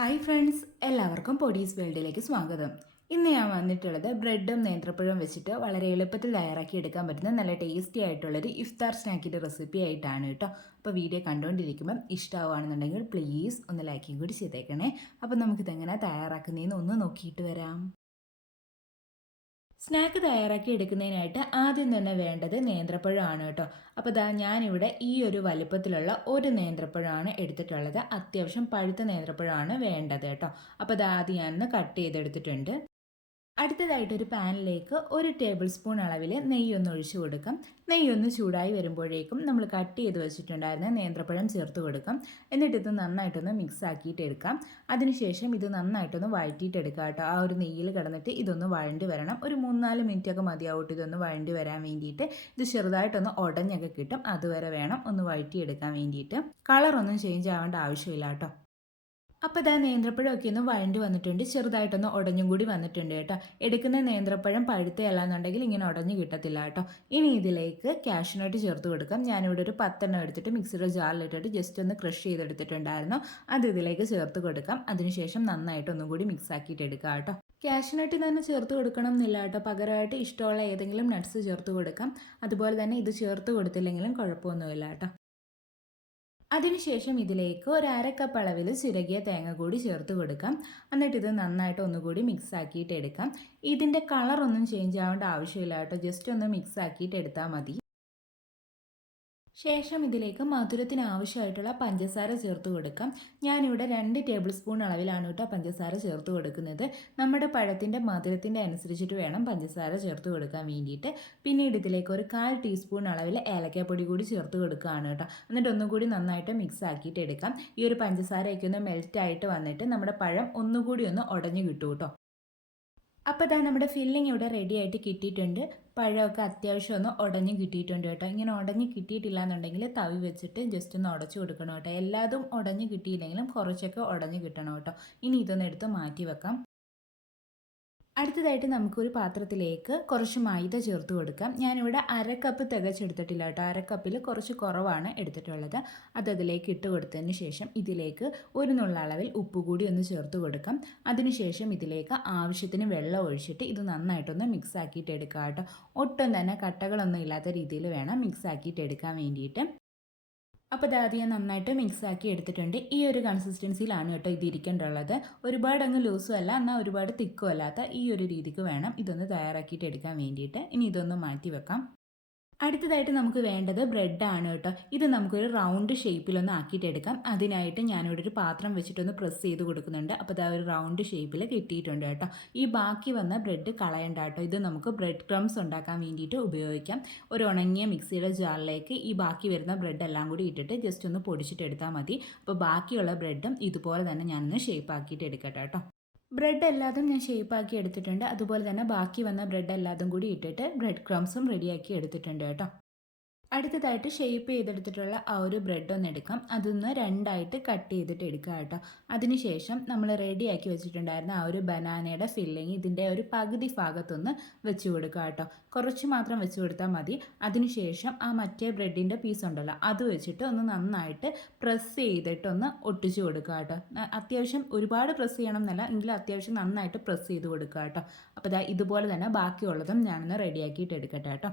Hi friends, എല്ലാവർക്കും പൊടീസ് വേൾഡിലേക്ക് സ്വാഗതം. ഇന്ന് ഞാൻ വന്നിട്ടുള്ളത് ബ്രെഡും നേന്ത്രപ്പഴവും വെച്ചിട്ട് വളരെ എളുപ്പത്തിൽ തയ്യാറാക്കി എടുക്കാൻ പറ്റുന്ന നല്ല ടേസ്റ്റി ആയിട്ടുള്ളൊരു ഇഫ്താർ സ്നാക്കിൻ്റെ റെസിപ്പി ആയിട്ടാണ് കേട്ടോ. അപ്പോൾ വീഡിയോ കണ്ടുകൊണ്ടിരിക്കുമ്പം ഇഷ്ടമാവുകയാണെന്നുണ്ടെങ്കിൽ പ്ലീസ് ഒന്ന് ലൈക്കും കൂടി ചെയ്തേക്കണേ. അപ്പോൾ നമുക്കിതെങ്ങനെ തയ്യാറാക്കുന്നതെന്ന് ഒന്ന് നോക്കിയിട്ട് വരാം. സ്നാക്ക് തയ്യാറാക്കി എടുക്കുന്നതിനായിട്ട് ആദ്യം തന്നെ വേണ്ടത് നേന്ത്രപ്പഴമാണ് കേട്ടോ. അപ്പോൾ ഞാനിവിടെ ഈ ഒരു വലിപ്പത്തിലുള്ള ഒരു നേന്ത്രപ്പഴമാണ് എടുത്തിട്ടുള്ളത്. അത്യാവശ്യം പഴുത്ത നേന്ത്രപ്പഴമാണ് വേണ്ടത് കേട്ടോ. അപ്പോൾ ആദ്യം ഞാനൊന്ന് കട്ട് ചെയ്തെടുത്തിട്ടുണ്ട്. അടുത്തതായിട്ട് ഒരു പാനിലേക്ക് 1 ടേബിൾ സ്പൂൺ അളവിൽ നെയ്യൊന്ന് ഒഴിച്ചു കൊടുക്കാം. നെയ്യൊന്ന് ചൂടായി വരുമ്പോഴേക്കും നമ്മൾ കട്ട് ചെയ്ത് വെച്ചിട്ടുണ്ടായിരുന്ന നേന്ത്രപ്പഴം ചേർത്ത് കൊടുക്കാം. എന്നിട്ട് ഇത് നന്നായിട്ടൊന്ന് മിക്സ് ആക്കിയിട്ട് എടുക്കാം. അതിനുശേഷം ഇത് നന്നായിട്ടൊന്ന് വഴറ്റിയിട്ട് എടുക്കാം കേട്ടോ. ആ ഒരു നെയ്യിൽ കിടന്നിട്ട് ഇതൊന്ന് വഴണ്ടി വരണം. ഒരു 3-4 മിനിറ്റൊക്കെ മതിയാവട്ടെ ഇതൊന്ന് വഴണ്ടി വരാൻ വേണ്ടിയിട്ട്. ഇത് ചെറുതായിട്ടൊന്ന് ഉടഞ്ഞൊക്കെ കിട്ടും. അതുവരെ വേണം ഒന്ന് വഴറ്റിയെടുക്കാൻ വേണ്ടിയിട്ട്. കളറൊന്നും ചേഞ്ച് ആവേണ്ട ആവശ്യമില്ല കേട്ടോ. അപ്പോൾ നേന്ത്രപ്പഴമൊക്കെ ഒന്ന് വഴണ്ടി വന്നിട്ടുണ്ട്. ചെറുതായിട്ടൊന്ന് ഉടഞ്ഞും കൂടി വന്നിട്ടുണ്ട് കേട്ടോ. എടുക്കുന്ന നേന്ത്രപ്പഴം പഴുത്തയല്ലാന്നുണ്ടെങ്കിൽ ഇങ്ങനെ ഉടഞ്ഞു കിട്ടത്തില്ല കേട്ടോ. ഇനി ഇതിലേക്ക് കാഷ്യൂനട്ട് ചേർത്ത് കൊടുക്കാം. ഞാനിവിടെ ഒരു 10 എടുത്തിട്ട് മിക്സിയുടെ ജാറിലിട്ടിട്ട് ജസ്റ്റ് ഒന്ന് ക്രഷ് ചെയ്തെടുത്തിട്ടുണ്ടായിരുന്നു. അത് ഇതിലേക്ക് ചേർത്ത് കൊടുക്കാം. അതിനുശേഷം നന്നായിട്ട് ഒന്നും കൂടി മിക്സ് ആക്കിയിട്ട് എടുക്കാം കേട്ടോ. കാഷ്യൂനട്ട് തന്നെ ചേർത്ത് കൊടുക്കണം എന്നില്ല കേട്ടോ. പകരമായിട്ട് ഇഷ്ടമുള്ള ഏതെങ്കിലും നട്ട്സ് ചേർത്ത് കൊടുക്കാം. അതുപോലെ തന്നെ ഇത് ചേർത്ത് കൊടുത്തില്ലെങ്കിലും കുഴപ്പമൊന്നുമില്ല കേട്ടോ. അതിനുശേഷം ഇതിലേക്ക് ഒരു കപ്പ് അളവിൽ ചിരകിയ തേങ്ങ കൂടി ചേർത്ത് കൊടുക്കാം. എന്നിട്ട് ഇത് നന്നായിട്ട് ഒന്നുകൂടി മിക്സ് ആക്കിയിട്ട് എടുക്കാം. ഇതിൻ്റെ കളറൊന്നും ചേഞ്ച് ആവേണ്ട ആവശ്യമില്ല കേട്ടോ. ജസ്റ്റ് ഒന്ന് മിക്സ് ആക്കിയിട്ട് എടുത്താൽ മതി. ശേഷം ഇതിലേക്ക് മധുരത്തിന് ആവശ്യമായിട്ടുള്ള പഞ്ചസാര ചേർത്ത് കൊടുക്കാം. ഞാനിവിടെ 2 ടേബിൾ സ്പൂൺ അളവിലാണ് കേട്ടോ പഞ്ചസാര ചേർത്ത് കൊടുക്കുന്നത്. നമ്മുടെ പഴത്തിൻ്റെ മധുരത്തിൻ്റെ അനുസരിച്ചിട്ട് വേണം പഞ്ചസാര ചേർത്ത് കൊടുക്കാൻ വേണ്ടിയിട്ട്. പിന്നീട് ഇതിലേക്ക് ഒരു 1/4 ടീസ്പൂൺ അളവിൽ ഏലക്കാപ്പൊടി കൂടി ചേർത്ത് കൊടുക്കുകയാണ് കേട്ടോ. എന്നിട്ട് ഒന്നുകൂടി നന്നായിട്ട് മിക്സ് ആക്കിയിട്ട് എടുക്കാം. ഈ ഒരു പഞ്ചസാരയൊക്കെ ഒന്ന് മെൽറ്റ് ആയിട്ട് വന്നിട്ട് നമ്മുടെ പഴം ഒന്നുകൂടി ഒന്ന് ഉടഞ്ഞു കിട്ടും കേട്ടോ. അപ്പോൾ നമ്മുടെ ഫില്ലിംഗ് ഇവിടെ റെഡി ആയിട്ട് കിട്ടിയിട്ടുണ്ട്. പഴമൊക്കെ അത്യാവശ്യം ഒന്ന് ഉടഞ്ഞ് കിട്ടിയിട്ടുണ്ട് കേട്ടോ. ഇങ്ങനെ ഉടഞ്ഞ് കിട്ടിയിട്ടില്ല എന്നുണ്ടെങ്കിൽ തവി വെച്ചിട്ട് ജസ്റ്റ് ഒന്ന് ഉടച്ചു കൊടുക്കണം കേട്ടോ. എല്ലാതും ഉടഞ്ഞ് കിട്ടിയില്ലെങ്കിലും കുറച്ചൊക്കെ ഉടഞ്ഞ് കിട്ടണം കേട്ടോ. ഇനി ഇതൊന്ന് എടുത്ത് മാറ്റി വെക്കാം. അടുത്തതായിട്ട് നമുക്കൊരു പാത്രത്തിലേക്ക് കുറച്ച് മൈദ ചേർത്ത് കൊടുക്കാം. ഞാനിവിടെ 1/2 കപ്പ് തികച്ചെടുത്തിട്ടില്ല കേട്ടോ. 1/2 കപ്പിൽ കുറച്ച് കുറവാണ് എടുത്തിട്ടുള്ളത്. അതിലേക്ക് ഇട്ട് കൊടുത്തതിന് ശേഷം ഇതിലേക്ക് ഒരു നുള്ള അളവിൽ ഉപ്പ് കൂടി ഒന്ന് ചേർത്ത് കൊടുക്കാം. അതിനുശേഷം ഇതിലേക്ക് ആവശ്യത്തിന് വെള്ളം ഒഴിച്ചിട്ട് ഇത് നന്നായിട്ടൊന്ന് മിക്സ് ആക്കിയിട്ട് എടുക്കാം കേട്ടോ. ഒട്ടും തന്നെ കട്ടകളൊന്നും ഇല്ലാത്ത രീതിയിൽ വേണം മിക്സ് ആക്കിയിട്ട് എടുക്കാൻ വേണ്ടിയിട്ട്. അപ്പോൾ അത് ഞാൻ നന്നായിട്ട് മിക്സ് ആക്കി എടുത്തിട്ടുണ്ട്. ഈ ഒരു കൺസിസ്റ്റൻസിയിലാണ് കേട്ടോ ഇത് ഇരിക്കേണ്ടുള്ളത്. ഒരുപാട് അങ്ങ് ലൂസും അല്ല, എന്നാൽ ഒരുപാട് തിക്കും അല്ലാത്ത ഈ ഒരു രീതിക്ക് വേണം ഇതൊന്ന് തയ്യാറാക്കിയിട്ട് എടുക്കാൻ വേണ്ടിയിട്ട്. ഇനി ഇതൊന്ന് മാറ്റി വെക്കാം. അടുത്തതായിട്ട് നമുക്ക് വേണ്ടത് ബ്രെഡാണ് കേട്ടോ. ഇത് നമുക്കൊരു റൗണ്ട് ഷേപ്പിലൊന്ന് ആക്കിയിട്ട് എടുക്കാം. അതിനായിട്ട് ഞാനിവിടെ ഒരു പാത്രം വെച്ചിട്ടൊന്ന് പ്രസ് ചെയ്ത് കൊടുക്കുന്നുണ്ട്. അപ്പോൾ അത് ഒരു റൗണ്ട് ഷേപ്പിൽ കിട്ടിയിട്ടുണ്ട് കേട്ടോ. ഈ ബാക്കി വന്ന ബ്രെഡ് കളയണ്ട കേട്ടോ. ഇത് നമുക്ക് ബ്രെഡ് ക്രംസ് ഉണ്ടാക്കാൻ വേണ്ടിയിട്ട് ഉപയോഗിക്കാം. ഒരു ഉണങ്ങിയ മിക്സിയുടെ ജാറിലേക്ക് ഈ ബാക്കി വരുന്ന ബ്രെഡ് എല്ലാം കൂടി ഇട്ടിട്ട് ജസ്റ്റ് ഒന്ന് പൊടിച്ചിട്ട് എടുത്താൽ മതി. അപ്പോൾ ബാക്കിയുള്ള ബ്രെഡും ഇതുപോലെ തന്നെ ഞാനൊന്ന് ഷേപ്പ് ആക്കിയിട്ട് എടുക്കട്ടെ കേട്ടോ. ബ്രെഡ് എല്ലാതും ഞാൻ ഷേപ്പാക്കി എടുത്തിട്ടുണ്ട്. അതുപോലെ തന്നെ ബാക്കി വന്ന ബ്രെഡ് എല്ലാതും കൂടി ഇട്ടിട്ട് ബ്രെഡ് ക്രംസും റെഡിയാക്കി എടുത്തിട്ടുണ്ട് കേട്ടോ. അടുത്തതായിട്ട് ഷേപ്പ് ചെയ്തെടുത്തിട്ടുള്ള ആ ഒരു ബ്രെഡ് ഒന്ന് എടുക്കാം. അതൊന്ന് രണ്ടായിട്ട് കട്ട് ചെയ്തിട്ട് എടുക്കുക കേട്ടോ. അതിനുശേഷം നമ്മൾ റെഡിയാക്കി വെച്ചിട്ടുണ്ടായിരുന്ന ആ ഒരു ബനാനയുടെ ഫില്ലിങ് ഇതിൻ്റെ ഒരു പകുതി ഭാഗത്തൊന്ന് വെച്ച് കൊടുക്കുക കേട്ടോ. കുറച്ച് മാത്രം വെച്ച് കൊടുത്താൽ മതി. അതിനുശേഷം ആ മറ്റേ ബ്രെഡിൻ്റെ പീസ് ഉണ്ടല്ലോ അത് വെച്ചിട്ട് ഒന്ന് നന്നായിട്ട് പ്രസ് ചെയ്തിട്ടൊന്ന് ഒട്ടിച്ച് കൊടുക്കുക കേട്ടോ. അത്യാവശ്യം ഒരുപാട് പ്രസ് ചെയ്യണം എന്നല്ല, എങ്കിലും അത്യാവശ്യം നന്നായിട്ട് പ്രസ് ചെയ്ത് കൊടുക്കുക കേട്ടോ. അപ്പോൾ ഇതുപോലെ തന്നെ ബാക്കിയുള്ളതും ഞാനൊന്ന് റെഡിയാക്കിയിട്ട് എടുക്കട്ടെ കേട്ടോ.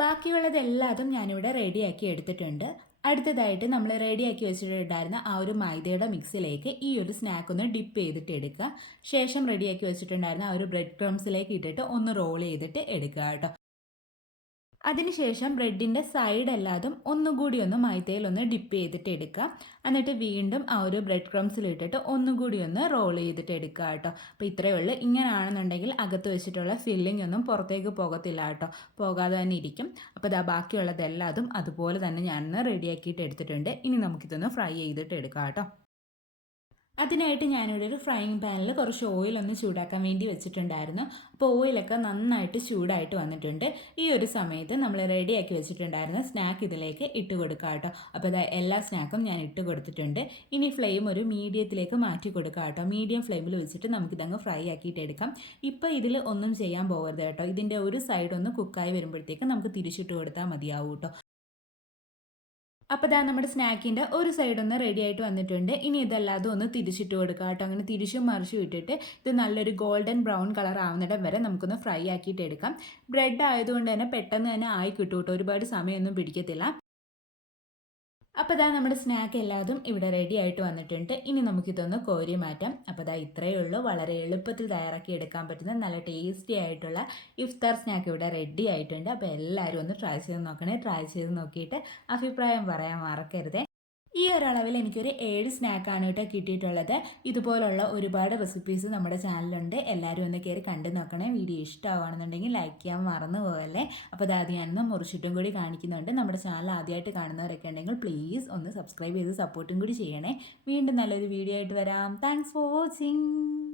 ബാക്കിയുള്ളതെല്ലാതും ഞാനിവിടെ റെഡിയാക്കി എടുത്തിട്ടുണ്ട്. അടുത്തതായിട്ട് നമ്മൾ റെഡിയാക്കി വെച്ചിട്ടുണ്ടായിരുന്ന ആ ഒരു മൈദയുടെ മിക്സിലേക്ക് ഈ ഒരു സ്നാക്ക് ഒന്ന് ഡിപ്പ് ചെയ്തിട്ട് എടുക്കുക. ശേഷം റെഡിയാക്കി വെച്ചിട്ടുണ്ടായിരുന്ന ആ ഒരു ബ്രെഡ് ക്രംസിലേക്ക് ഇട്ടിട്ട് ഒന്ന് റോൾ ചെയ്തിട്ട് എടുക്കുക കേട്ടോ. അതിനുശേഷം ബ്രെഡിൻ്റെ സൈഡ് എല്ലാതും ഒന്നുകൂടി ഒന്ന് മൈദയിലൊന്ന് ഡിപ്പ് ചെയ്തിട്ട് എടുക്കുക. എന്നിട്ട് വീണ്ടും ആ ഒരു ബ്രെഡ് ക്രംസിലിട്ടിട്ട് ഒന്നുകൂടി ഒന്ന് റോൾ ചെയ്തിട്ട് എടുക്കുക കേട്ടോ. അപ്പോൾ ഇത്രയേ ഉള്ളൂ. ഇങ്ങനെയാണെന്നുണ്ടെങ്കിൽ അകത്ത് വെച്ചിട്ടുള്ള ഫില്ലിംഗ് ഒന്നും പുറത്തേക്ക് പോകത്തില്ല കേട്ടോ. പോകാതെ തന്നെ ഇരിക്കും. അപ്പോൾ ബാക്കിയുള്ളതെല്ലാതും അതുപോലെ തന്നെ ഞാനൊന്ന് റെഡിയാക്കിയിട്ട് എടുത്തിട്ടുണ്ട്. ഇനി നമുക്കിതൊന്ന് ഫ്രൈ ചെയ്തിട്ട് എടുക്കാം കേട്ടോ. അതിനായിട്ട് ഞാനിവിടെ ഒരു ഫ്രൈയിങ് പാനിൽ കുറച്ച് ഓയിലൊന്ന് ചൂടാക്കാൻ വേണ്ടി വെച്ചിട്ടുണ്ടായിരുന്നു. അപ്പോൾ ഓയിലൊക്കെ നന്നായിട്ട് ചൂടായിട്ട് വന്നിട്ടുണ്ട്. ഈ ഒരു സമയത്ത് നമ്മൾ റെഡിയാക്കി വെച്ചിട്ടുണ്ടായിരുന്ന സ്നാക്ക് ഇതിലേക്ക് ഇട്ട് കൊടുക്കുക കേട്ടോ. അപ്പോൾ എല്ലാ സ്നാക്കും ഞാൻ ഇട്ട് കൊടുത്തിട്ടുണ്ട്. ഇനി ഫ്ലെയിം ഒരു മീഡിയത്തിലേക്ക് മാറ്റി കൊടുക്കുക കേട്ടോ. മീഡിയം ഫ്ലെയിമിൽ വെച്ചിട്ട് നമുക്കിതങ്ങ് ഫ്രൈ ആക്കിയിട്ട് എടുക്കാം. ഇപ്പോൾ ഇതിൽ ഒന്നും ചെയ്യാൻ പോകരുത് കേട്ടോ. ഇതിൻ്റെ ഒരു സൈഡ് ഒന്ന് കുക്കായി വരുമ്പോഴത്തേക്ക് നമുക്ക് തിരിച്ചിട്ട് കൊടുത്താൽ മതിയാവും കേട്ടോ. അപ്പോൾ ദാ നമ്മുടെ സ്നാക്കിൻ്റെ ഒരു സൈഡ് ഒന്ന് റെഡി ആയിട്ട് വന്നിട്ടുണ്ട്. ഇനി ഇതല്ലാതെ ഒന്ന് തിരിച്ചിട്ട് കൊടുക്കുക കേട്ടോ. അങ്ങനെ തിരിച്ചും മറിച്ചും ഇട്ടിട്ട് ഇത് നല്ലൊരു ഗോൾഡൻ ബ്രൗൺ കളർ ആവുന്നിടം വരെ നമുക്കൊന്ന് ഫ്രൈ ആക്കിയിട്ട് എടുക്കാം. ബ്രെഡ് ആയതുകൊണ്ട് തന്നെ പെട്ടെന്ന് തന്നെ ആയി കിട്ടും കേട്ടോ. ഒരുപാട് സമയമൊന്നും പിടിക്കത്തില്ല. അപ്പോൾ ദാ നമ്മുടെ സ്നാക്ക് എല്ലാതും ഇവിടെ റെഡി ആയിട്ട് വന്നിട്ടുണ്ട്. ഇനി നമുക്കിതൊന്ന് കോരി മാറ്റാം. അപ്പോൾ ദാ ഇത്രയേ ഉള്ളൂ. വളരെ എളുപ്പത്തിൽ തയ്യാറാക്കി എടുക്കാൻ പറ്റുന്ന നല്ല ടേസ്റ്റി ആയിട്ടുള്ള ഇഫ്താർ സ്നാക്ക് ഇവിടെ റെഡി ആയിട്ടുണ്ട്. അപ്പോൾ എല്ലാവരും ഒന്ന് ട്രൈ ചെയ്ത് നോക്കണേ. ട്രൈ ചെയ്ത് നോക്കിയിട്ട് അഭിപ്രായം പറയാൻ മറക്കരുതേ. ഈ ഒരളവിൽ എനിക്കൊരു 7 സ്നാക്കാണ് കേട്ടോ കിട്ടിയിട്ടുള്ളത്. ഇതുപോലുള്ള ഒരുപാട് റെസിപ്പീസ് നമ്മുടെ ചാനലുണ്ട്. എല്ലാവരും ഒന്ന് കയറി കണ്ടു നോക്കണേ. വീഡിയോ ഇഷ്ടമാവുകയാണെന്നുണ്ടെങ്കിൽ ലൈക്ക് ചെയ്യാൻ മറന്നു പോകല്ലേ. അപ്പോൾ അത് ആദ്യം ഞാനൊന്ന് മുറിച്ചിട്ടും കൂടി കാണിക്കുന്നുണ്ട്. നമ്മുടെ ചാനൽ ആദ്യമായിട്ട് കാണുന്നവരൊക്കെ ഉണ്ടെങ്കിൽ പ്ലീസ് ഒന്ന് സബ്സ്ക്രൈബ് ചെയ്ത് സപ്പോർട്ടും കൂടി ചെയ്യണേ. വീണ്ടും നല്ലൊരു വീഡിയോ ആയിട്ട് വരാം. Thanks for watching.